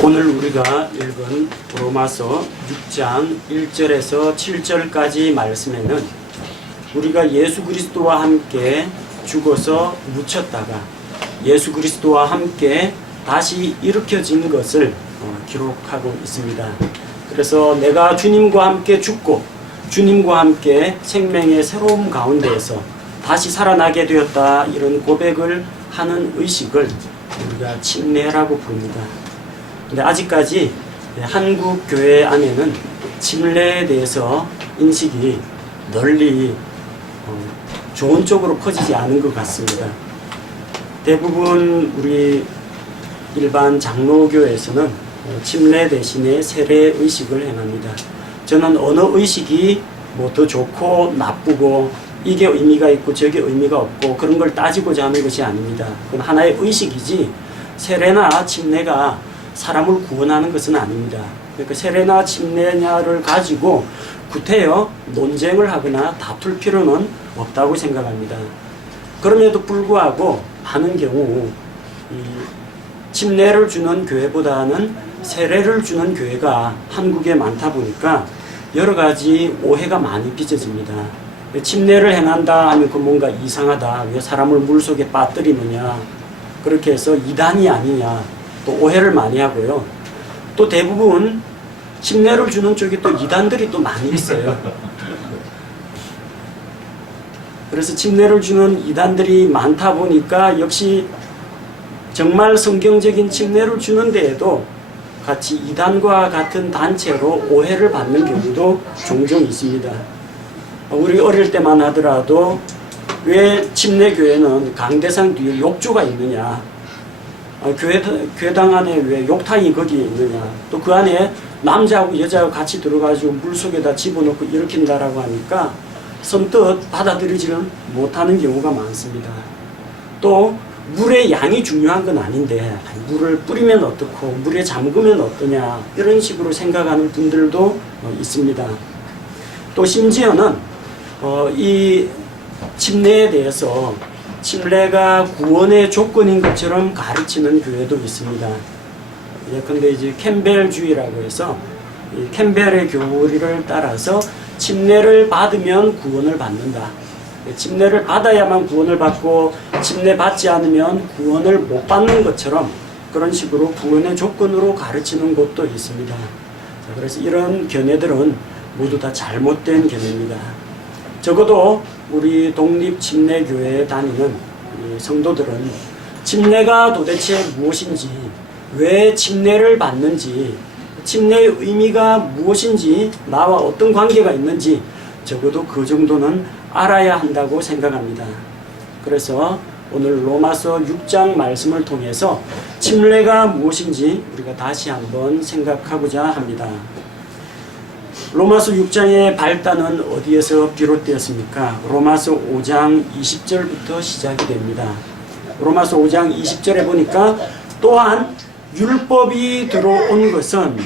오늘 우리가 읽은 로마서 6장 1절에서 7절까지 말씀에는 우리가 예수 그리스도와 함께 죽어서 묻혔다가 예수 그리스도와 함께 다시 일으켜진 것을 기록하고 있습니다. 그래서 내가 주님과 함께 죽고 주님과 함께 생명의 새로움 가운데에서 다시 살아나게 되었다, 이런 고백을 하는 의식을 우리가 침례라고 부릅니다. 근데 아직까지 한국 교회 안에는 침례에 대해서 인식이 널리 좋은 쪽으로 퍼지지 않은 것 같습니다. 대부분 우리 일반 장로교에서는 침례 대신에 세례 의식을 행합니다. 저는 어느 의식이 뭐 더 좋고 나쁘고 이게 의미가 있고 저게 의미가 없고 그런 걸 따지고자 하는 것이 아닙니다. 그건 하나의 의식이지 세례나 침례가 사람을 구원하는 것은 아닙니다. 그러니까 세례나 침례냐를 가지고 구태여 논쟁을 하거나 다툴 필요는 없다고 생각합니다. 그럼에도 불구하고 많은 경우 이 침례를 주는 교회보다는 세례를 주는 교회가 한국에 많다 보니까 여러 가지 오해가 많이 빚어집니다. 침례를 행한다 하면 그 뭔가 이상하다, 왜 사람을 물속에 빠뜨리느냐, 그렇게 해서 이단이 아니냐, 또 오해를 많이 하고요. 또 대부분 침례를 주는 쪽에 또 이단들이 또 많이 있어요. 그래서 침례를 주는 이단들이 많다 보니까 역시 정말 성경적인 침례를 주는 데에도 같이 이단과 같은 단체로 오해를 받는 경우도 종종 있습니다. 우리 어릴 때만 하더라도 왜 침례교회는 강대상 뒤에 욕조가 있느냐, 교회당 안에 왜 욕탕이 거기에 있느냐, 또 그 안에 남자하고 여자가 같이 들어가지고 물속에다 집어넣고 일으킨다라고 하니까 선뜻 받아들이지를 못하는 경우가 많습니다. 또 물의 양이 중요한 건 아닌데 물을 뿌리면 어떻고 물에 잠그면 어떠냐, 이런 식으로 생각하는 분들도 있습니다. 또 심지어는 이 침례에 대해서 침례가 구원의 조건인 것처럼 가르치는 교회도 있습니다. 예컨대 이제 캠벨주의라고 해서 이 캠벨의 교리를 따라서 침례를 받으면 구원을 받는다, 침례를 받아야만 구원을 받고 침례 받지 않으면 구원을 못 받는 것처럼 그런 식으로 구원의 조건으로 가르치는 곳도 있습니다. 그래서 이런 견해들은 모두 다 잘못된 견해입니다. 적어도 우리 독립침례교회에 다니는 성도들은 침례가 도대체 무엇인지, 왜 침례를 받는지, 침례의 의미가 무엇인지, 나와 어떤 관계가 있는지 적어도 그 정도는 알아야 한다고 생각합니다. 그래서 오늘 로마서 6장 말씀을 통해서 침례가 무엇인지 우리가 다시 한번 생각하고자 합니다. 로마서 6장의 발단은 어디에서 비롯되었습니까? 로마서 5장 20절부터 시작이 됩니다. 로마서 5장 20절에 보니까 또한 율법이 들어온 것은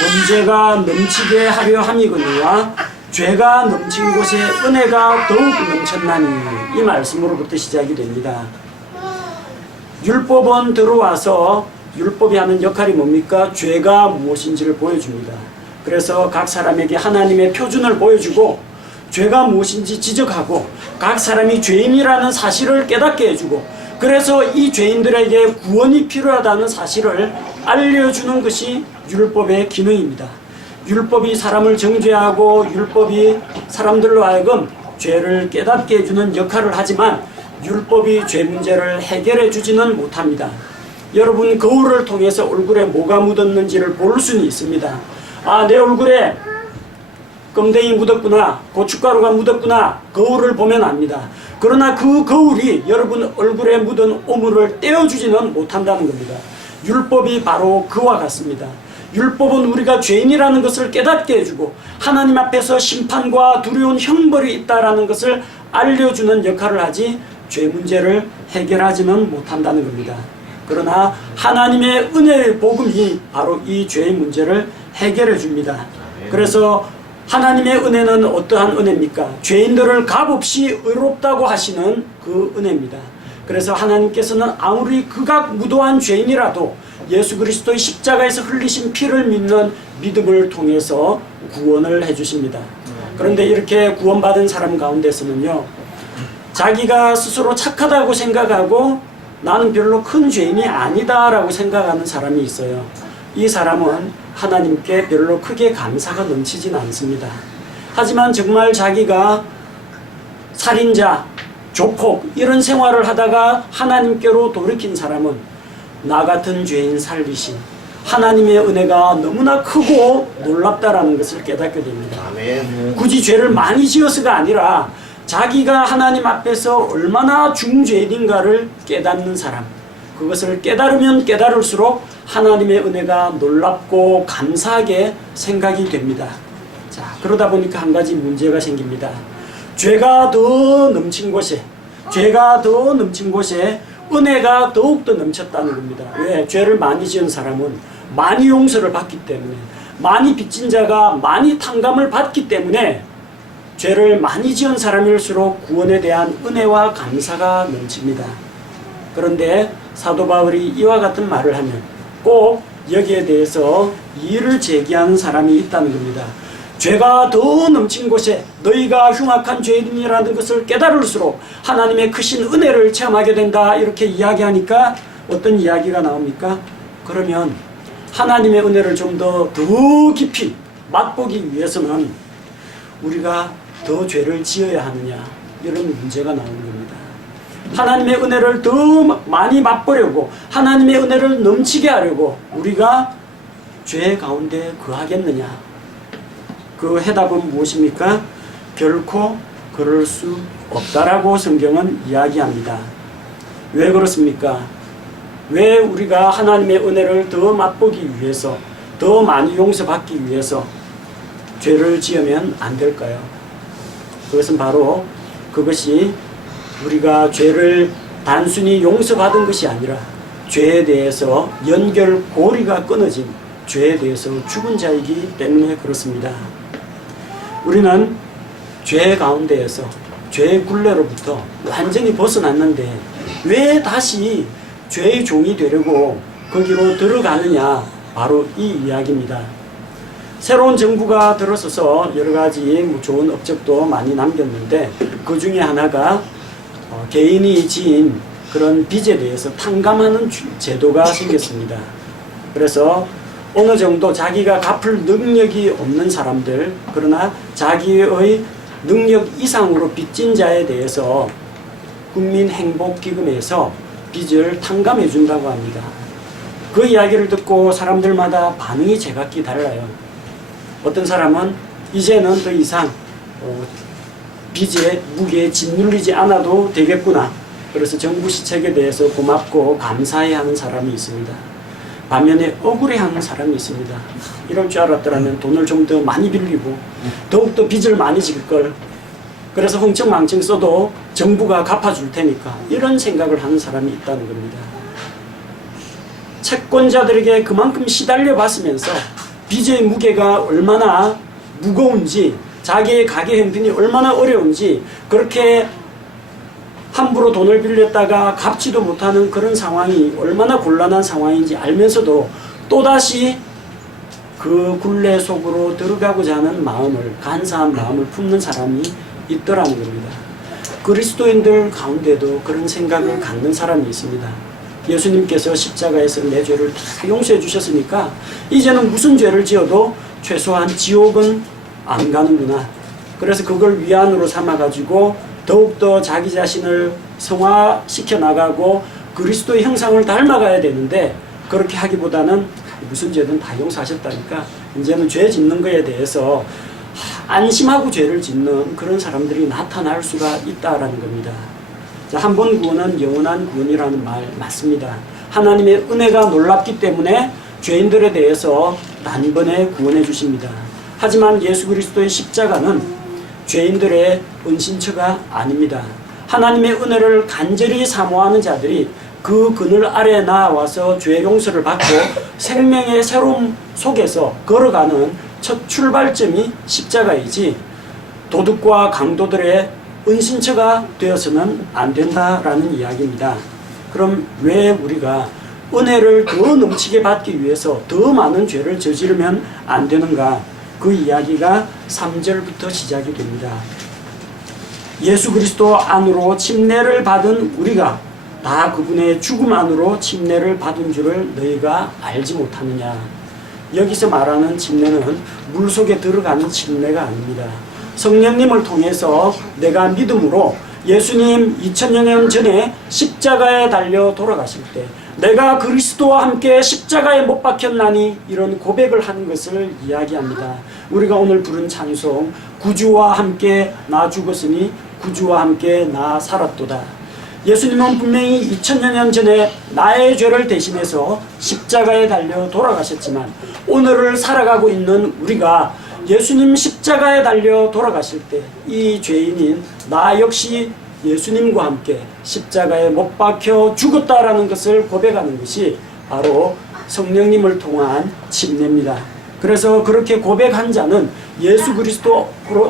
범죄가 넘치게 하려 함이거니와 죄가 넘친 곳에 은혜가 더욱 넘쳤나니, 이 말씀으로부터 시작이 됩니다. 율법은 들어와서 율법이 하는 역할이 뭡니까? 죄가 무엇인지를 보여줍니다. 그래서 각 사람에게 하나님의 표준을 보여주고 죄가 무엇인지 지적하고 각 사람이 죄인이라는 사실을 깨닫게 해주고, 그래서 이 죄인들에게 구원이 필요하다는 사실을 알려주는 것이 율법의 기능입니다. 율법이 사람을 정죄하고 율법이 사람들로 하여금 죄를 깨닫게 해주는 역할을 하지만 율법이 죄 문제를 해결해 주지는 못합니다. 여러분, 거울을 통해서 얼굴에 뭐가 묻었는지를 볼 수는 있습니다. 아, 내 얼굴에 껌댕이 묻었구나, 고춧가루가 묻었구나, 거울을 보면 압니다. 그러나 그 거울이 여러분 얼굴에 묻은 오물을 떼어주지는 못한다는 겁니다. 율법이 바로 그와 같습니다. 율법은 우리가 죄인이라는 것을 깨닫게 해주고 하나님 앞에서 심판과 두려운 형벌이 있다라는 것을 알려주는 역할을 하지 죄 문제를 해결하지는 못한다는 겁니다. 그러나 하나님의 은혜의 복음이 바로 이 죄의 문제를 해결해 줍니다. 그래서 하나님의 은혜는 어떠한 은혜입니까? 죄인들을 값없이 의롭다고 하시는 그 은혜입니다. 그래서 하나님께서는 아무리 극악 무도한 죄인이라도 예수 그리스도의 십자가에서 흘리신 피를 믿는 믿음을 통해서 구원을 해주십니다. 그런데 이렇게 구원받은 사람 가운데서는요, 자기가 스스로 착하다고 생각하고 나는 별로 큰 죄인이 아니다라고 생각하는 사람이 있어요. 이 사람은 하나님께 별로 크게 감사가 넘치진 않습니다. 하지만 정말 자기가 살인자, 조폭 이런 생활을 하다가 하나님께로 돌이킨 사람은 나 같은 죄인 살리신 하나님의 은혜가 너무나 크고 놀랍다라는 것을 깨닫게 됩니다. 아멘. 굳이 죄를 많이 지어서가 아니라 자기가 하나님 앞에서 얼마나 중죄인인가를 깨닫는 사람, 그것을 깨달으면 깨달을수록 하나님의 은혜가 놀랍고 감사하게 생각이 됩니다. 자, 그러다 보니까 한 가지 문제가 생깁니다. 죄가 더 넘친 곳에 은혜가 더욱더 넘쳤다는 겁니다. 왜? 죄를 많이 지은 사람은 많이 용서를 받기 때문에, 많이 빚진 자가 많이 탕감을 받기 때문에 죄를 많이 지은 사람일수록 구원에 대한 은혜와 감사가 넘칩니다. 그런데 사도 바울이 이와 같은 말을 하면 꼭 여기에 대해서 이의를 제기하는 사람이 있다는 겁니다. 죄가 더 넘친 곳에 너희가 흉악한 죄인이라는 것을 깨달을수록 하나님의 크신 은혜를 체험하게 된다, 이렇게 이야기하니까 어떤 이야기가 나옵니까? 그러면 하나님의 은혜를 좀 더 깊이 맛보기 위해서는 우리가 더 죄를 지어야 하느냐, 이런 문제가 나오는 겁니다. 하나님의 은혜를 더 많이 맛보려고, 하나님의 은혜를 넘치게 하려고 우리가 죄 가운데 거하겠느냐? 그 해답은 무엇입니까? 결코 그럴 수 없다라고 성경은 이야기합니다. 왜 그렇습니까? 왜 우리가 하나님의 은혜를 더 맛보기 위해서, 더 많이 용서받기 위해서 죄를 지으면 안 될까요? 그것은 바로 그것이 우리가 죄를 단순히 용서받은 것이 아니라 죄에 대해서 연결고리가 끊어진, 죄에 대해서 죽은 자이기 때문에 그렇습니다. 우리는 죄 가운데에서, 죄의 굴레로부터 완전히 벗어났는데 왜 다시 죄의 종이 되려고 거기로 들어가느냐, 바로 이 이야기입니다. 새로운 정부가 들어서서 여러 가지 좋은 업적도 많이 남겼는데 그 중에 하나가 개인이 지은 그런 빚에 대해서 탕감하는 제도가 생겼습니다. 그래서 어느 정도 자기가 갚을 능력이 없는 사람들, 그러나 자기의 능력 이상으로 빚진 자에 대해서 국민행복기금에서 빚을 탕감해 준다고 합니다. 그 이야기를 듣고 사람들마다 반응이 제각기 달라요. 어떤 사람은 이제는 더 이상 빚의 무게에 짓눌리지 않아도 되겠구나, 그래서 정부 시책에 대해서 고맙고 감사해 하는 사람이 있습니다. 반면에 억울해하는 사람이 있습니다. 이럴 줄 알았더라면 돈을 좀 더 많이 빌리고 더욱더 빚을 많이 질 걸, 그래서 흥청망청 써도 정부가 갚아줄 테니까, 이런 생각을 하는 사람이 있다는 겁니다. 채권자들에게 그만큼 시달려 봤으면서 빚의 무게가 얼마나 무거운지, 자기의 가계 형편이 얼마나 어려운지, 그렇게 함부로 돈을 빌렸다가 갚지도 못하는 그런 상황이 얼마나 곤란한 상황인지 알면서도 또다시 그 굴레 속으로 들어가고자 하는 마음을, 간사한 마음을 품는 사람이 있더라는 겁니다. 그리스도인들 가운데도 그런 생각을 갖는 사람이 있습니다. 예수님께서 십자가에서 내 죄를 다 용서해 주셨으니까 이제는 무슨 죄를 지어도 최소한 지옥은 안 가는구나. 그래서 그걸 위안으로 삼아가지고 더욱더 자기 자신을 성화시켜 나가고 그리스도의 형상을 닮아가야 되는데, 그렇게 하기보다는 무슨 죄든 다 용서하셨다니까 이제는 죄 짓는 거에 대해서 안심하고 죄를 짓는 그런 사람들이 나타날 수가 있다라는 겁니다. 한 번 구원은 영원한 구원이라는 말 맞습니다. 하나님의 은혜가 놀랍기 때문에 죄인들에 대해서 단번에 구원해 주십니다. 하지만 예수 그리스도의 십자가는 죄인들의 은신처가 아닙니다. 하나님의 은혜를 간절히 사모하는 자들이 그 그늘 아래에 나와서 죄 용서를 받고 생명의 새로움 속에서 걸어가는 첫 출발점이 십자가이지, 도둑과 강도들의 은신처가 되어서는 안 된다라는 이야기입니다. 그럼 왜 우리가 은혜를 더 넘치게 받기 위해서 더 많은 죄를 저지르면 안 되는가? 그 이야기가 3절부터 시작이 됩니다. 예수 그리스도 안으로 침례를 받은 우리가 다 그분의 죽음 안으로 침례를 받은 줄을 너희가 알지 못하느냐. 여기서 말하는 침례는 물속에 들어가는 침례가 아닙니다. 성령님을 통해서 내가 믿음으로 예수님 2000여 년 전에 십자가에 달려 돌아가실 때 내가 그리스도와 함께 십자가에 못 박혔나니 이런 고백을 하는 것을 이야기합니다. 우리가 오늘 부른 찬송 구주와 함께 나 죽었으니 구주와 함께 나 살았도다. 예수님은 분명히 2000여 년 전에 나의 죄를 대신해서 십자가에 달려 돌아가셨지만 오늘을 살아가고 있는 우리가 예수님 십자가에 달려 돌아가실 때 이 죄인인 나 역시 예수님과 함께 십자가에 못 박혀 죽었다라는 것을 고백하는 것이 바로 성령님을 통한 침례입니다. 그래서 그렇게 고백한 자는 예수 그리스도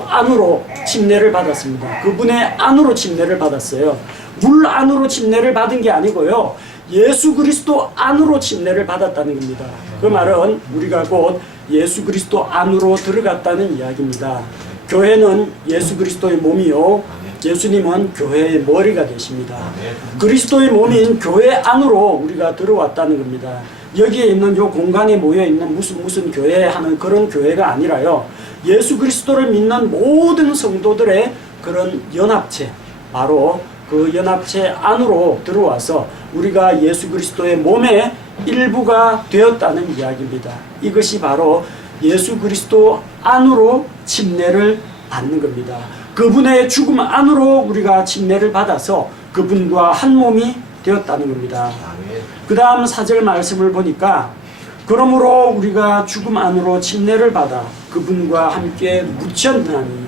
안으로 침례를 받았습니다. 그분의 안으로 침례를 받았어요. 물 안으로 침례를 받은 게 아니고요. 예수 그리스도 안으로 침례를 받았다는 겁니다. 그 말은 우리가 곧 예수 그리스도 안으로 들어갔다는 이야기입니다. 교회는 예수 그리스도의 몸이요. 예수님은 교회의 머리가 되십니다. 그리스도의 몸인 교회 안으로 우리가 들어왔다는 겁니다. 여기에 있는 요 공간에 모여 있는 무슨 교회 하는 그런 교회가 아니라요. 예수 그리스도를 믿는 모든 성도들의 그런 연합체, 바로 그 연합체 안으로 들어와서 우리가 예수 그리스도의 몸의 일부가 되었다는 이야기입니다. 이것이 바로 예수 그리스도 안으로 침례를 받는 겁니다. 그분의 죽음 안으로 우리가 침례를 받아서 그분과 한 몸이 되었다는 겁니다. 그 다음 4절 말씀을 보니까 그러므로 우리가 죽음 안으로 침례를 받아 그분과 함께 묻혔나니.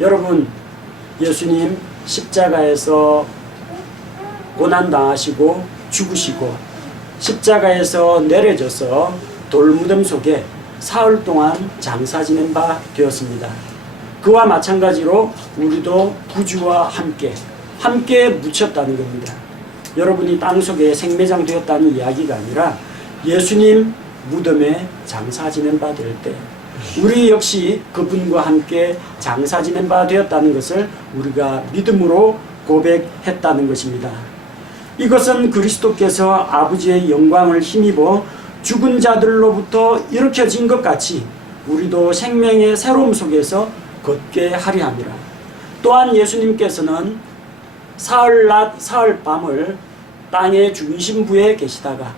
여러분, 예수님 십자가에서 고난당하시고 죽으시고 십자가에서 내려져서 돌무덤 속에 사흘 동안 장사 지낸 바 되었습니다. 그와 마찬가지로 우리도 구주와 함께 묻혔다는 겁니다. 여러분이 땅속에 생매장 되었다는 이야기가 아니라 예수님 무덤에 장사 지낸 바 될 때 우리 역시 그분과 함께 장사 지낸 바 되었다는 것을 우리가 믿음으로 고백했다는 것입니다. 이것은 그리스도께서 아버지의 영광을 힘입어 죽은 자들로부터 일으켜진 것 같이 우리도 생명의 새로움 속에서 걷게 하려 함이라. 또한 예수님께서는 사흘낮 사흘밤을 땅의 중심부에 계시다가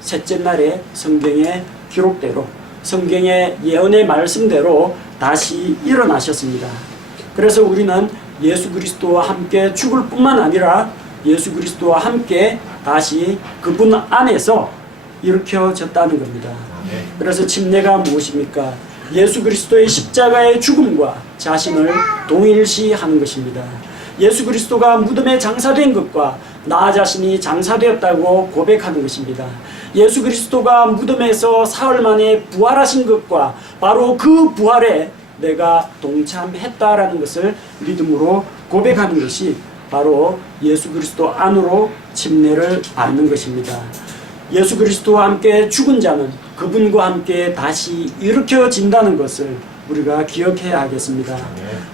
셋째 날에 성경의 기록대로 성경의 예언의 말씀대로 다시 일어나셨습니다. 그래서 우리는 예수 그리스도와 함께 죽을 뿐만 아니라 예수 그리스도와 함께 다시 그분 안에서 일으켜졌다는 겁니다. 그래서 침례가 무엇입니까? 예수 그리스도의 십자가의 죽음과 자신을 동일시하는 것입니다. 예수 그리스도가 무덤에 장사된 것과 나 자신이 장사되었다고 고백하는 것입니다. 예수 그리스도가 무덤에서 사흘 만에 부활하신 것과 바로 그 부활에 내가 동참했다라는 것을 믿음으로 고백하는 것이 바로 예수 그리스도 안으로 침례를 받는 것입니다. 예수 그리스도와 함께 죽은 자는 그분과 함께 다시 일으켜진다는 것을 우리가 기억해야 하겠습니다.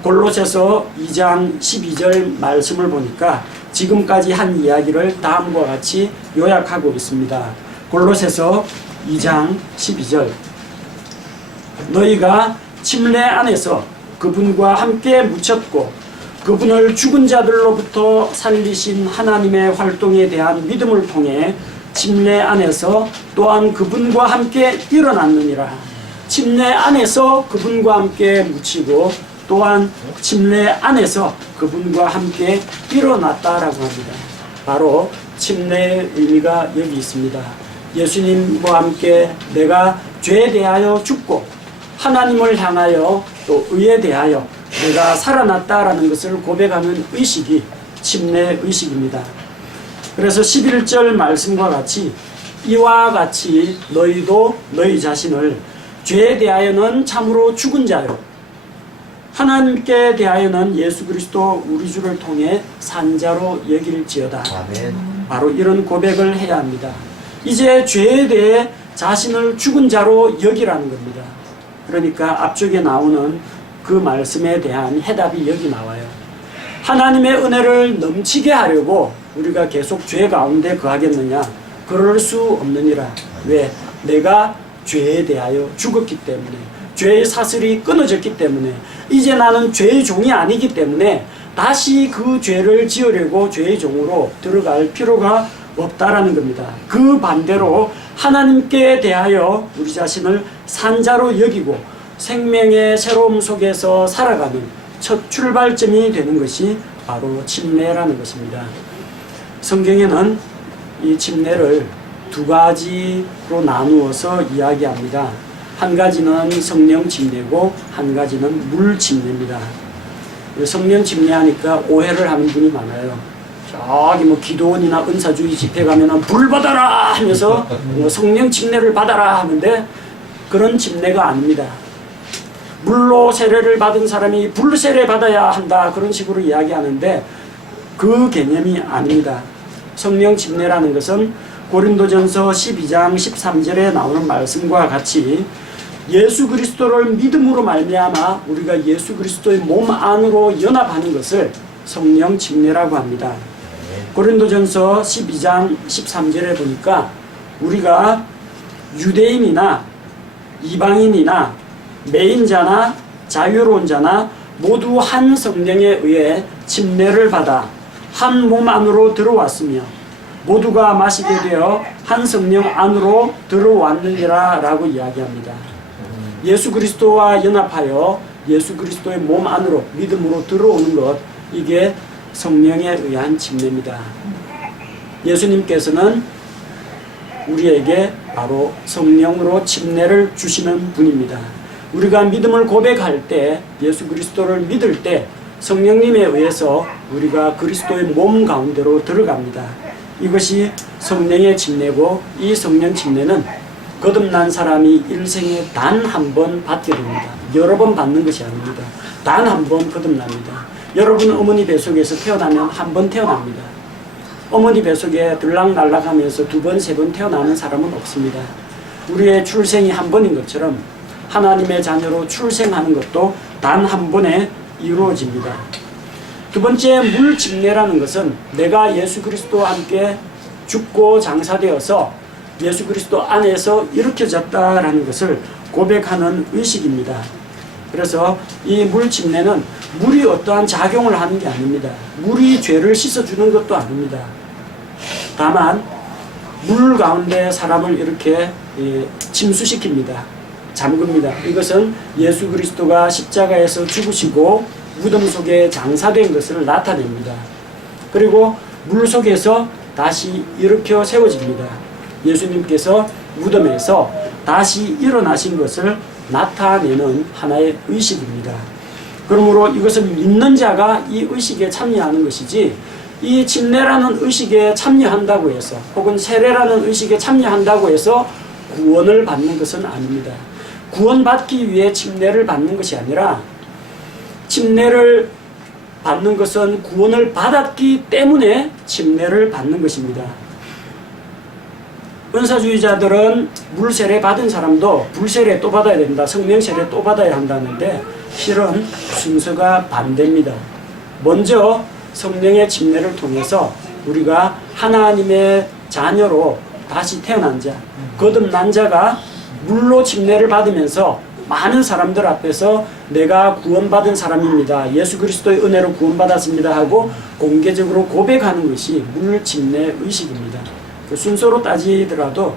골로새서 2장 12절 말씀을 보니까 지금까지 한 이야기를 다음과 같이 요약하고 있습니다. 골로새서 2장 12절 너희가 침례 안에서 그분과 함께 묻혔고 그분을 죽은 자들로부터 살리신 하나님의 활동에 대한 믿음을 통해 침례 안에서 또한 그분과 함께 일어났느니라. 침례 안에서 그분과 함께 묻히고 또한 침례 안에서 그분과 함께 일어났다라고 합니다. 바로 침례의 의미가 여기 있습니다. 예수님과 함께 내가 죄에 대하여 죽고 하나님을 향하여 또 의에 대하여 내가 살아났다라는 것을 고백하는 의식이 침례 의식입니다. 그래서 11절 말씀과 같이 이와 같이 너희도 너희 자신을 죄에 대하여는 참으로 죽은 자요 하나님께 대하여는 예수 그리스도 우리 주를 통해 산 자로 여길지어다. 아멘. 바로 이런 고백을 해야 합니다. 이제 죄에 대해 자신을 죽은 자로 여기라는 겁니다. 그러니까 앞쪽에 나오는 그 말씀에 대한 해답이 여기 나와요. 하나님의 은혜를 넘치게 하려고 우리가 계속 죄 가운데 거하겠느냐? 그럴 수 없느니라. 왜? 내가 죄에 대하여 죽었기 때문에, 죄의 사슬이 끊어졌기 때문에, 이제 나는 죄의 종이 아니기 때문에 다시 그 죄를 지으려고 죄의 종으로 들어갈 필요가 없다라는 겁니다. 그 반대로 하나님께 대하여 우리 자신을 산자로 여기고 생명의 새로움 속에서 살아가는 첫 출발점이 되는 것이 바로 침례라는 것입니다. 성경에는 이 침례를 두 가지로 나누어서 이야기합니다. 한 가지는 성령 침례고 한 가지는 물 침례입니다. 성령 침례하니까 오해를 하는 분이 많아요. 저기 뭐 기도원이나 은사주의 집회 가면은 불 받아라 하면서 뭐 성령 침례를 받아라 하는데 그런 침례가 아닙니다. 물로 세례를 받은 사람이 불 세례 받아야 한다 그런 식으로 이야기하는데 그 개념이 아닙니다. 성령 침례라는 것은 고린도전서 12장 13절에 나오는 말씀과 같이 예수 그리스도를 믿음으로 말미암아 우리가 예수 그리스도의 몸 안으로 연합하는 것을 성령 침례라고 합니다. 고린도전서 12장 13절에 보니까 우리가 유대인이나 이방인이나 매인자나 자유로운 자나 모두 한 성령에 의해 침례를 받아 한 몸 안으로 들어왔으며 모두가 마시게 되어 한 성령 안으로 들어왔느니라 라고 이야기합니다. 예수 그리스도와 연합하여 예수 그리스도의 몸 안으로 믿음으로 들어오는 것, 이게 성령에 의한 침례입니다. 예수님께서는 우리에게 바로 성령으로 침례를 주시는 분입니다. 우리가 믿음을 고백할 때, 예수 그리스도를 믿을 때 성령님에 의해서 우리가 그리스도의 몸 가운데로 들어갑니다. 이것이 성령의 침례고, 이 성령 침례는 거듭난 사람이 일생에 단 한 번 받게 됩니다. 여러 번 받는 것이 아닙니다. 단 한 번 거듭납니다. 여러분 어머니 뱃속에서 태어나면 한 번 태어납니다. 어머니 뱃속에 들락날락하면서 두 번, 세 번 태어나는 사람은 없습니다. 우리의 출생이 한 번인 것처럼 하나님의 자녀로 출생하는 것도 단 한 번에 이루어집니다. 두 번째, 물 침례라는 것은 내가 예수 그리스도와 함께 죽고 장사되어서 예수 그리스도 안에서 일으켜졌다라는 것을 고백하는 의식입니다. 그래서 이 물 침례는 물이 어떠한 작용을 하는 게 아닙니다. 물이 죄를 씻어주는 것도 아닙니다. 다만 물 가운데 사람을 이렇게 침수시킵니다. 잠깁니다. 이것은 예수 그리스도가 십자가에서 죽으시고 무덤 속에 장사된 것을 나타냅니다. 그리고 물 속에서 다시 일으켜 세워집니다. 예수님께서 무덤에서 다시 일어나신 것을 나타내는 하나의 의식입니다. 그러므로 이것을 믿는 자가 이 의식에 참여하는 것이지, 이 침례라는 의식에 참여한다고 해서 혹은 세례라는 의식에 참여한다고 해서 구원을 받는 것은 아닙니다. 구원받기 위해 침례를 받는 것이 아니라, 침례를 받는 것은 구원을 받았기 때문에 침례를 받는 것입니다. 은사주의자들은 물세례 받은 사람도 불세례 또 받아야 된다, 성령세례 또 받아야 한다는데 실은 순서가 반대입니다. 먼저 성령의 침례를 통해서 우리가 하나님의 자녀로 다시 태어난 자, 거듭난 자가 물로 침례를 받으면서 많은 사람들 앞에서 내가 구원받은 사람입니다, 예수 그리스도의 은혜로 구원받았습니다 하고 공개적으로 고백하는 것이 물 침례 의식입니다. 그 순서로 따지더라도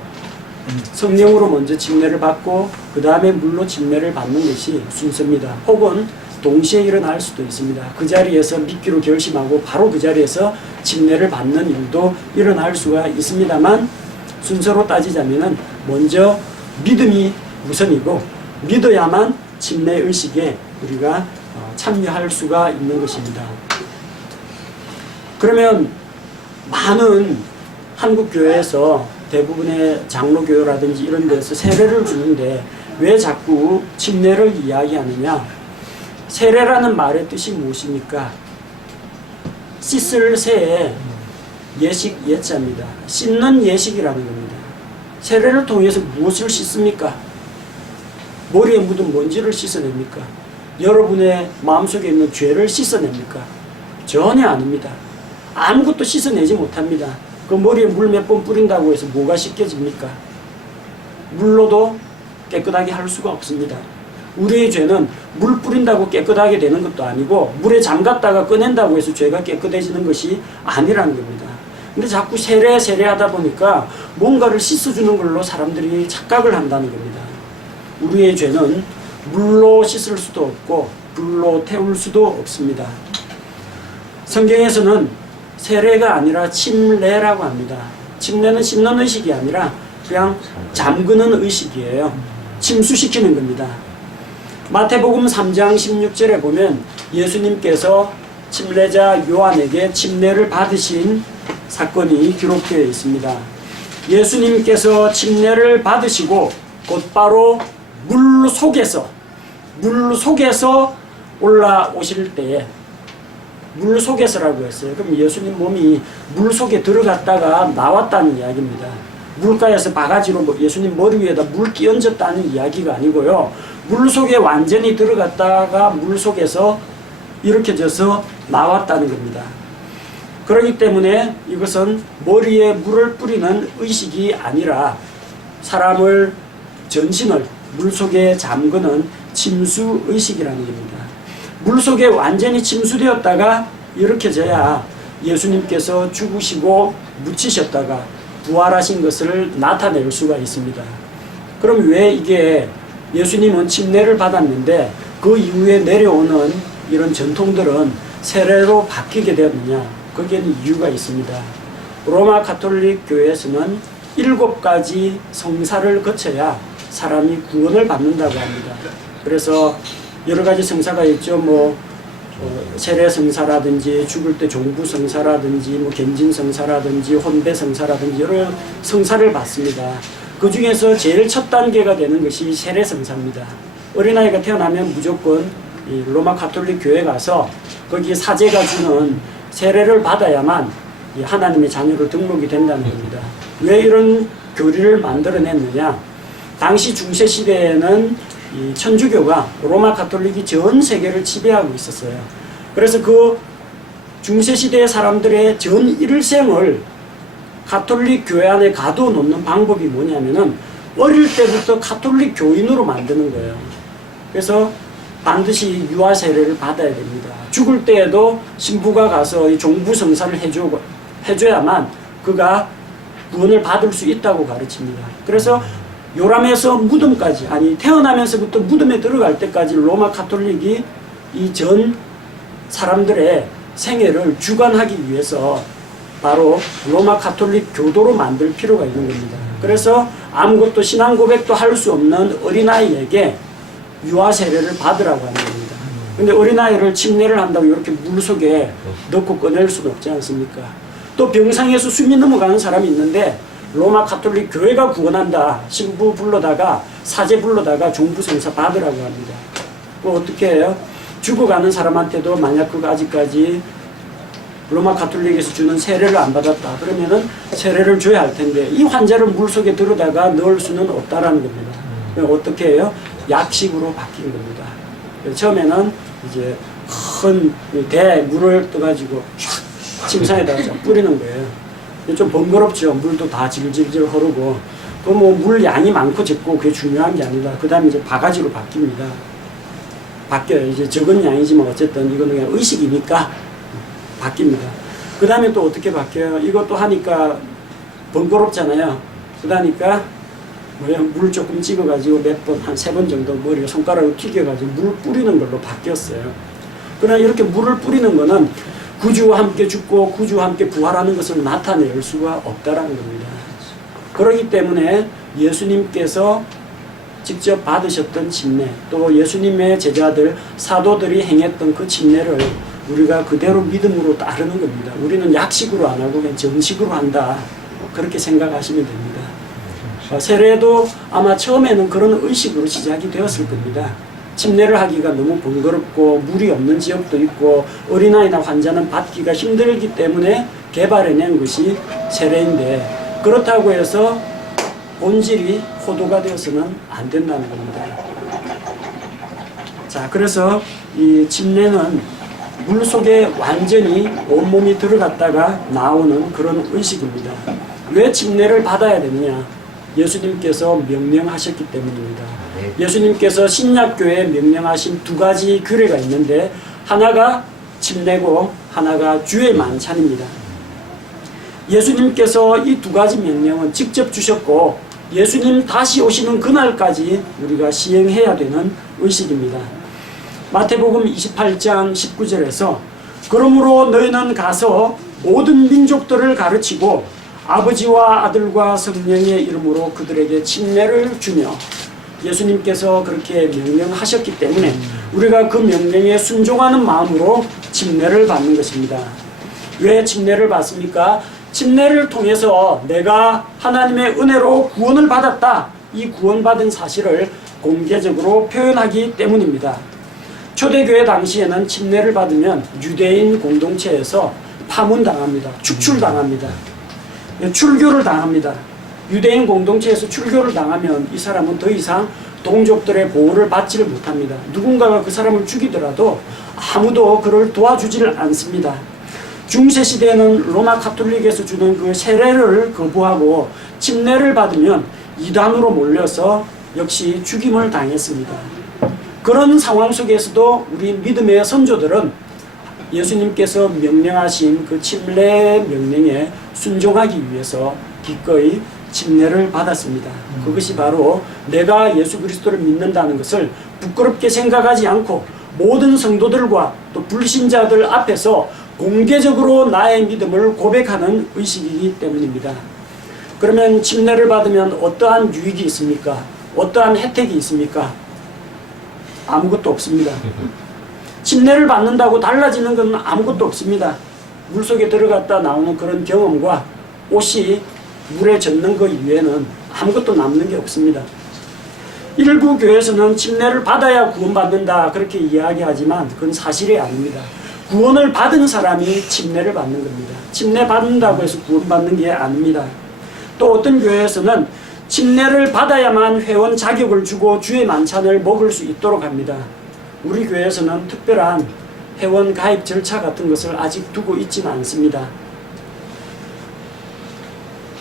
성령으로 먼저 침례를 받고 그 다음에 물로 침례를 받는 것이 순서입니다. 혹은 동시에 일어날 수도 있습니다. 그 자리에서 믿기로 결심하고 바로 그 자리에서 침례를 받는 일도 일어날 수가 있습니다만, 순서로 따지자면 먼저 믿음이 우선이고 믿어야만 침례 의식에 우리가 참여할 수가 있는 것입니다. 그러면 많은 한국 교회에서 대부분의 장로교라든지 이런 데서 세례를 주는데 왜 자꾸 침례를 이야기하느냐? 세례라는 말의 뜻이 무엇입니까? 씻을 새에 예식, 예자입니다. 씻는 예식이라는 겁니다. 세례를 통해서 무엇을 씻습니까? 머리에 묻은 먼지를 씻어냅니까? 여러분의 마음속에 있는 죄를 씻어냅니까? 전혀 아닙니다. 아무것도 씻어내지 못합니다. 그 머리에 물 몇 번 뿌린다고 해서 뭐가 씻겨집니까? 물로도 깨끗하게 할 수가 없습니다. 우리의 죄는 물 뿌린다고 깨끗하게 되는 것도 아니고 물에 잠갔다가 꺼낸다고 해서 죄가 깨끗해지는 것이 아니라는 겁니다. 근데 자꾸 세례하다 보니까 뭔가를 씻어주는 걸로 사람들이 착각을 한다는 겁니다. 우리의 죄는 물로 씻을 수도 없고 불로 태울 수도 없습니다. 성경에서는 세례가 아니라 침례라고 합니다. 침례는 씻는 의식이 아니라 그냥 잠그는 의식이에요. 침수시키는 겁니다. 마태복음 3장 16절에 보면 예수님께서 침례자 요한에게 침례를 받으신 사건이 기록되어 있습니다. 예수님께서 침례를 받으시고 곧바로 물 속에서 올라오실 때에 물 속에서라고 했어요. 그럼 예수님 몸이 물 속에 들어갔다가 나왔다는 이야기입니다. 물가에서 바가지로 예수님 머리 위에다 물 끼얹었다는 이야기가 아니고요. 물 속에 완전히 들어갔다가 물 속에서 일으켜져서 나왔다는 겁니다. 그렇기 때문에 이것은 머리에 물을 뿌리는 의식이 아니라 사람을 전신을 물속에 잠그는 침수 의식이라는 겁니다. 물속에 완전히 침수되었다가 일으켜져야 예수님께서 죽으시고 묻히셨다가 부활하신 것을 나타낼 수가 있습니다. 그럼 왜 이게 예수님은 침례를 받았는데 그 이후에 내려오는 이런 전통들은 세례로 바뀌게 되었느냐? 거기에는 이유가 있습니다. 로마 가톨릭 교회에서는 7가지 성사를 거쳐야 사람이 구원을 받는다고 합니다. 그래서 여러 가지 성사가 있죠. 세례 성사라든지 죽을 때 종부 성사라든지 갱진 성사라든지 혼배 성사라든지 여러 성사를 받습니다. 그 중에서 제일 첫 단계가 되는 것이 세례 성사입니다. 어린아이가 태어나면 무조건 이 로마 가톨릭 교회 가서 거기 사제가 주는 세례를 받아야만 하나님의 자녀로 등록이 된다는 겁니다. 왜 이런 교리를 만들어냈느냐? 당시 중세시대에는 이 천주교가 로마 가톨릭이 전 세계를 지배하고 있었어요. 그래서 그 중세시대 사람들의 전 일생을 가톨릭 교회 안에 가둬놓는 방법이 뭐냐면은 어릴 때부터 가톨릭 교인으로 만드는 거예요. 그래서 반드시 유아 세례를 받아야 됩니다. 죽을 때에도 신부가 가서 이 종부 성사를 해줘야만 그가 구원을 받을 수 있다고 가르칩니다. 그래서 요람에서 무덤까지, 아니 태어나면서부터 무덤에 들어갈 때까지 로마 가톨릭이 이 전 사람들의 생애를 주관하기 위해서 바로 로마 가톨릭 교도로 만들 필요가 있는 겁니다. 그래서 아무것도 신앙 고백도 할 수 없는 어린아이에게 유아 세례를 받으라고 하는 겁니다. 근데 어린아이를 침례를 한다고 이렇게 물속에 넣고 꺼낼 수는 없지 않습니까? 또 병상에서 숨이 넘어가는 사람이 있는데 로마 가톨릭 교회가 구원한다. 신부 불러다가 사제 불러다가 종부성사 받으라고 합니다. 그럼 어떻게 해요? 죽어가는 사람한테도 만약 그가 아직까지 로마 가톨릭에서 주는 세례를 안 받았다. 그러면은 세례를 줘야 할 텐데 이 환자를 물속에 들어다가 넣을 수는 없다라는 겁니다. 어떻게 해요? 약식으로 바뀐 겁니다. 처음에는 이제 큰 대물을 떠가지고 침상에다가 뿌리는 거예요. 좀 번거롭죠. 물도 다 질질질 흐르고. 그 물 양이 많고 적고 그게 중요한 게 아니라 그 다음에 이제 바가지로 바뀝니다. 바뀌어요. 이제 적은 양이지만 어쨌든 이거는 그냥 의식이니까 바뀝니다. 그 다음에 또 어떻게 바뀌어요? 이것도 하니까 번거롭잖아요. 그러니까 물 조금 찍어가지고 몇 번, 한 3번 정도 머리에 손가락으로 튀겨가지고 물 뿌리는 걸로 바뀌었어요. 그러나 이렇게 물을 뿌리는 거는 구주와 함께 죽고 구주와 함께 부활하는 것을 나타낼 수가 없다라는 겁니다. 그렇기 때문에 예수님께서 직접 받으셨던 침례, 또 예수님의 제자들, 사도들이 행했던 그 침례를 우리가 그대로 믿음으로 따르는 겁니다. 우리는 약식으로 안 하고 그냥 정식으로 한다. 그렇게 생각하시면 됩니다. 세례도 아마 처음에는 그런 의식으로 시작이 되었을 겁니다. 침례를 하기가 너무 번거롭고 물이 없는 지역도 있고 어린아이나 환자는 받기가 힘들기 때문에 개발해낸 것이 세례인데, 그렇다고 해서 본질이 호도가 되어서는 안 된다는 겁니다. 자, 그래서 이 침례는 물속에 완전히 온몸이 들어갔다가 나오는 그런 의식입니다. 왜 침례를 받아야 되느냐? 예수님께서 명령하셨기 때문입니다. 예수님께서 신약교회에 명령하신 두 가지 규례가 있는데 하나가 침례고 하나가 주의 만찬입니다. 예수님께서 이 두 가지 명령은 직접 주셨고 예수님 다시 오시는 그날까지 우리가 시행해야 되는 의식입니다. 마태복음 28장 19절에서 그러므로 너희는 가서 모든 민족들을 가르치고 아버지와 아들과 성령의 이름으로 그들에게 침례를 주며 예수님께서 그렇게 명령하셨기 때문에 우리가 그 명령에 순종하는 마음으로 침례를 받는 것입니다. 왜 침례를 받습니까? 침례를 통해서 내가 하나님의 은혜로 구원을 받았다. 이 구원받은 사실을 공개적으로 표현하기 때문입니다. 초대교회 당시에는 침례를 받으면 유대인 공동체에서 파문당합니다. 축출당합니다. 출교를 당합니다. 유대인 공동체에서 출교를 당하면 이 사람은 더 이상 동족들의 보호를 받지를 못합니다. 누군가가 그 사람을 죽이더라도 아무도 그를 도와주지를 않습니다. 중세시대에는 로마 카톨릭에서 주는 그 세례를 거부하고 침례를 받으면 이단으로 몰려서 역시 죽임을 당했습니다. 그런 상황 속에서도 우리 믿음의 선조들은 예수님께서 명령하신 그 침례 명령에 순종하기 위해서 기꺼이 침례를 받았습니다. 그것이 바로 내가 예수 그리스도를 믿는다는 것을 부끄럽게 생각하지 않고 모든 성도들과 또 불신자들 앞에서 공개적으로 나의 믿음을 고백하는 의식이기 때문입니다. 그러면 침례를 받으면 어떠한 유익이 있습니까? 어떠한 혜택이 있습니까? 아무것도 없습니다. 침례를 받는다고 달라지는 건 아무것도 없습니다. 물속에 들어갔다 나오는 그런 경험과 옷이 물에 젖는 것 이외에는 아무것도 남는 게 없습니다. 일부 교회에서는 침례를 받아야 구원받는다 그렇게 이야기하지만 그건 사실이 아닙니다. 구원을 받은 사람이 침례를 받는 겁니다. 침례 받는다고 해서 구원받는 게 아닙니다. 또 어떤 교회에서는 침례를 받아야만 회원 자격을 주고 주의 만찬을 먹을 수 있도록 합니다. 우리 교회에서는 특별한 회원 가입 절차 같은 것을 아직 두고 있지는 않습니다.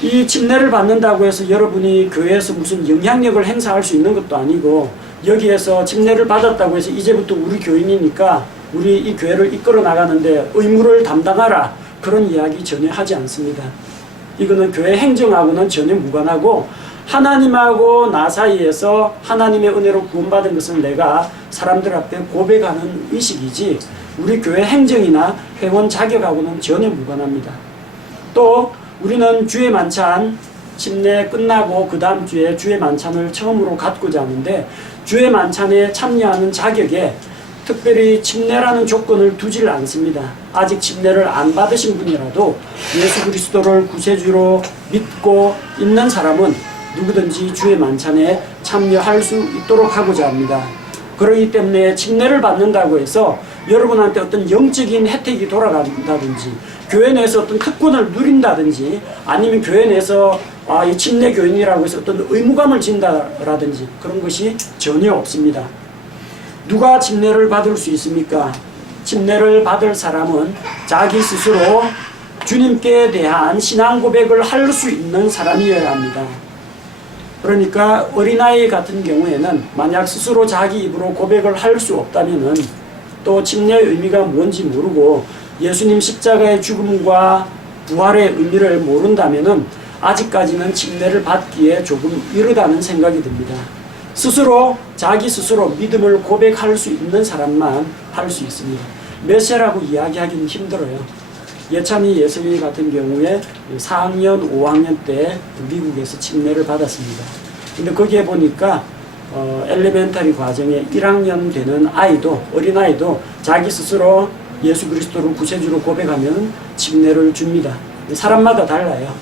이 침례를 받는다고 해서 여러분이 교회에서 무슨 영향력을 행사할 수 있는 것도 아니고 여기에서 침례를 받았다고 해서 이제부터 우리 교인이니까 우리 이 교회를 이끌어 나가는데 의무를 담당하라 그런 이야기 전혀 하지 않습니다. 이거는 교회 행정하고는 전혀 무관하고 하나님하고 나 사이에서 하나님의 은혜로 구원받은 것을 내가 사람들 앞에 고백하는 의식이지 우리 교회 행정이나 회원 자격하고는 전혀 무관합니다. 또 우리는 주의 만찬 침례 끝나고 그 다음 주에 주의 만찬을 처음으로 갖고자 하는데 주의 만찬에 참여하는 자격에 특별히 침례라는 조건을 두지를 않습니다. 아직 침례를 안 받으신 분이라도 예수 그리스도를 구세주로 믿고 있는 사람은 누구든지 주의 만찬에 참여할 수 있도록 하고자 합니다. 그렇기 때문에 침례를 받는다고 해서 여러분한테 어떤 영적인 혜택이 돌아간다든지 교회 내에서 어떤 특권을 누린다든지 아니면 교회 내에서 이 침례 교인이라고 해서 어떤 의무감을 진다라든지 그런 것이 전혀 없습니다. 누가 침례를 받을 수 있습니까? 침례를 받을 사람은 자기 스스로 주님께 대한 신앙 고백을 할 수 있는 사람이어야 합니다. 그러니까 어린아이 같은 경우에는 만약 스스로 자기 입으로 고백을 할 수 없다면은 또 침례의 의미가 뭔지 모르고 예수님 십자가의 죽음과 부활의 의미를 모른다면은 아직까지는 침례를 받기에 조금 이르다는 생각이 듭니다. 스스로 자기 스스로 믿음을 고백할 수 있는 사람만 할 수 있습니다. 몇 세라고 이야기하기는 힘들어요. 예찬이 예슬리 같은 경우에 4학년, 5학년 때 미국에서 침례를 받았습니다. 근데 거기에 보니까 엘레멘터리 과정에 1학년 되는 아이도 어린아이도 자기 스스로 예수 그리스도를 구세주로 고백하면 침례를 줍니다. 사람마다 달라요.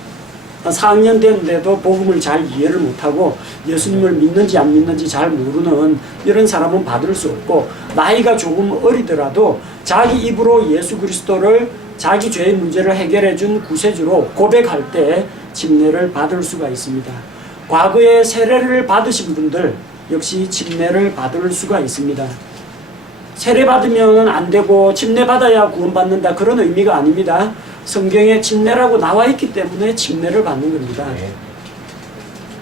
4학년 됐는데도 복음을 잘 이해를 못하고 예수님을 믿는지 안 믿는지 잘 모르는 이런 사람은 받을 수 없고 나이가 조금 어리더라도 자기 입으로 예수 그리스도를 자기 죄의 문제를 해결해 준 구세주로 고백할 때 침례를 받을 수가 있습니다. 과거에 세례를 받으신 분들 역시 침례를 받을 수가 있습니다. 세례 받으면 안 되고 침례 받아야 구원받는다, 그런 의미가 아닙니다. 성경에 침례라고 나와 있기 때문에 침례를 받는 겁니다.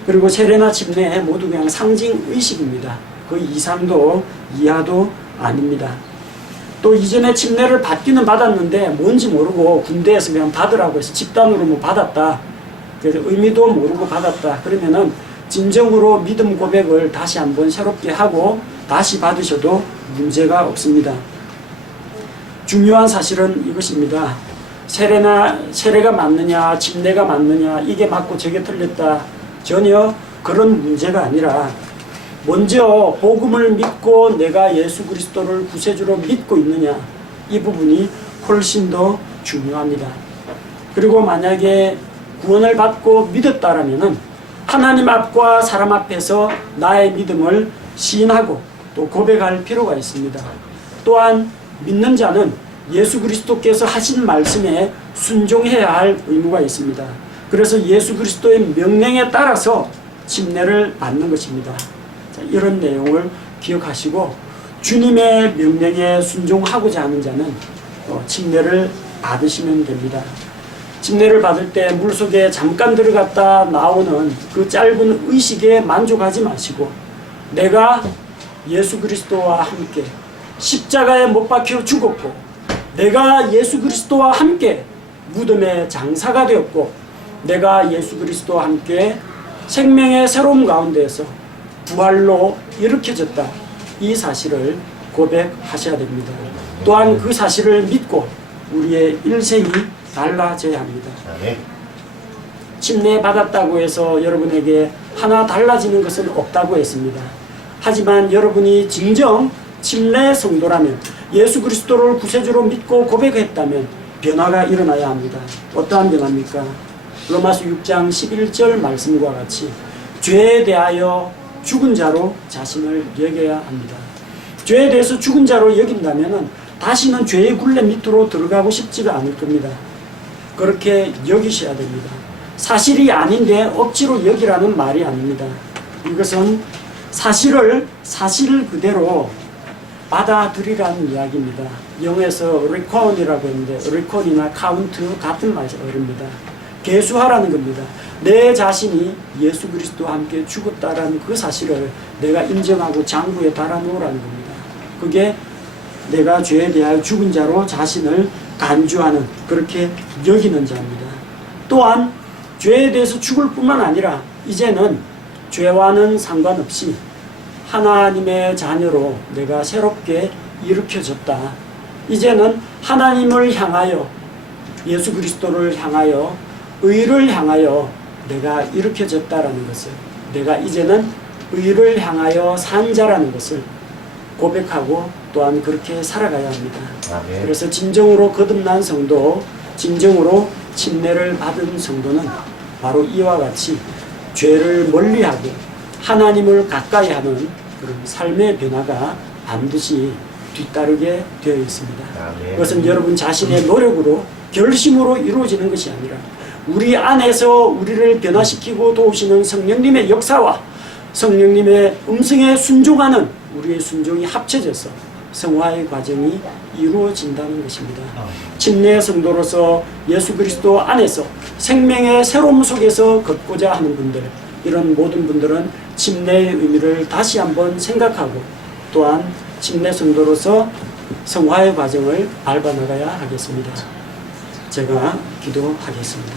그리고 세례나 침례 모두 그냥 상징 의식입니다. 그 이상도 이하도 아닙니다. 또 이전에 침례를 받기는 받았는데 뭔지 모르고 군대에서 그냥 받으라고 해서 집단으로 뭐 받았다, 그래서 의미도 모르고 받았다, 그러면은 진정으로 믿음 고백을 다시 한번 새롭게 하고 다시 받으셔도 문제가 없습니다. 중요한 사실은 이것입니다. 세례가 맞느냐 침례가 맞느냐, 이게 맞고 저게 틀렸다, 전혀 그런 문제가 아니라 먼저 복음을 믿고 내가 예수 그리스도를 구세주로 믿고 있느냐, 이 부분이 훨씬 더 중요합니다. 그리고 만약에 구원을 받고 믿었다라면은 하나님 앞과 사람 앞에서 나의 믿음을 시인하고 또 고백할 필요가 있습니다. 또한 믿는 자는 예수 그리스도께서 하신 말씀에 순종해야 할 의무가 있습니다. 그래서 예수 그리스도의 명령에 따라서 침례를 받는 것입니다. 자, 이런 내용을 기억하시고 주님의 명령에 순종하고자 하는 자는 침례를 받으시면 됩니다. 침례를 받을 때 물속에 잠깐 들어갔다 나오는 그 짧은 의식에 만족하지 마시고 내가 예수 그리스도와 함께 십자가에 못 박혀 죽었고 내가 예수 그리스도와 함께 무덤의 장사가 되었고 내가 예수 그리스도와 함께 생명의 새로움 가운데에서 부활로 일으켜졌다, 이 사실을 고백하셔야 됩니다. 또한 그 사실을 믿고 우리의 일생이 달라져야 합니다. 침례 받았다고 해서 여러분에게 하나 달라지는 것은 없다고 했습니다. 하지만 여러분이 진정 침례 성도라면, 예수 그리스도를 구세주로 믿고 고백했다면 변화가 일어나야 합니다. 어떠한 변화입니까? 로마서 6장 11절 말씀과 같이 죄에 대하여 죽은 자로 자신을 여겨야 합니다. 죄에 대해서 죽은 자로 여긴다면 다시는 죄의 굴레 밑으로 들어가고 싶지가 않을 겁니다. 그렇게 여기셔야 됩니다. 사실이 아닌데 억지로 여기라는 말이 아닙니다. 이것은 사실 그대로 받아들이라는 이야기입니다. 영어에서 reckon이라고 했는데 reckon이나 count 같은 말입니다. 계수하라는 겁니다. 내 자신이 예수 그리스도와 함께 죽었다라는 그 사실을 내가 인정하고 장부에 달아놓으라는 겁니다. 그게 내가 죄에 대하여 죽은 자로 자신을 간주하는, 그렇게 여기는 자입니다. 또한 죄에 대해서 죽을 뿐만 아니라 이제는 죄와는 상관없이 하나님의 자녀로 내가 새롭게 일으켜졌다. 이제는 하나님을 향하여, 예수 그리스도를 향하여, 의를 향하여 내가 일으켜졌다라는 것을, 내가 이제는 의를 향하여 산 자라는 것을 고백하고 또한 그렇게 살아가야 합니다. 그래서 진정으로 거듭난 성도, 진정으로 침례를 받은 성도는 바로 이와 같이 죄를 멀리하고 하나님을 가까이 하는 그런 삶의 변화가 반드시 뒤따르게 되어 있습니다. 그것은 여러분 자신의 노력으로, 결심으로 이루어지는 것이 아니라 우리 안에서 우리를 변화시키고 도우시는 성령님의 역사와 성령님의 음성에 순종하는 우리의 순종이 합쳐져서 성화의 과정이 이루어진다는 것입니다. 침례 성도로서 예수 그리스도 안에서 생명의 새로움 속에서 걷고자 하는 분들, 이런 모든 분들은 침례의 의미를 다시 한번 생각하고 또한 침례 성도로서 성화의 과정을 밟아나가야 하겠습니다. 제가 기도하겠습니다.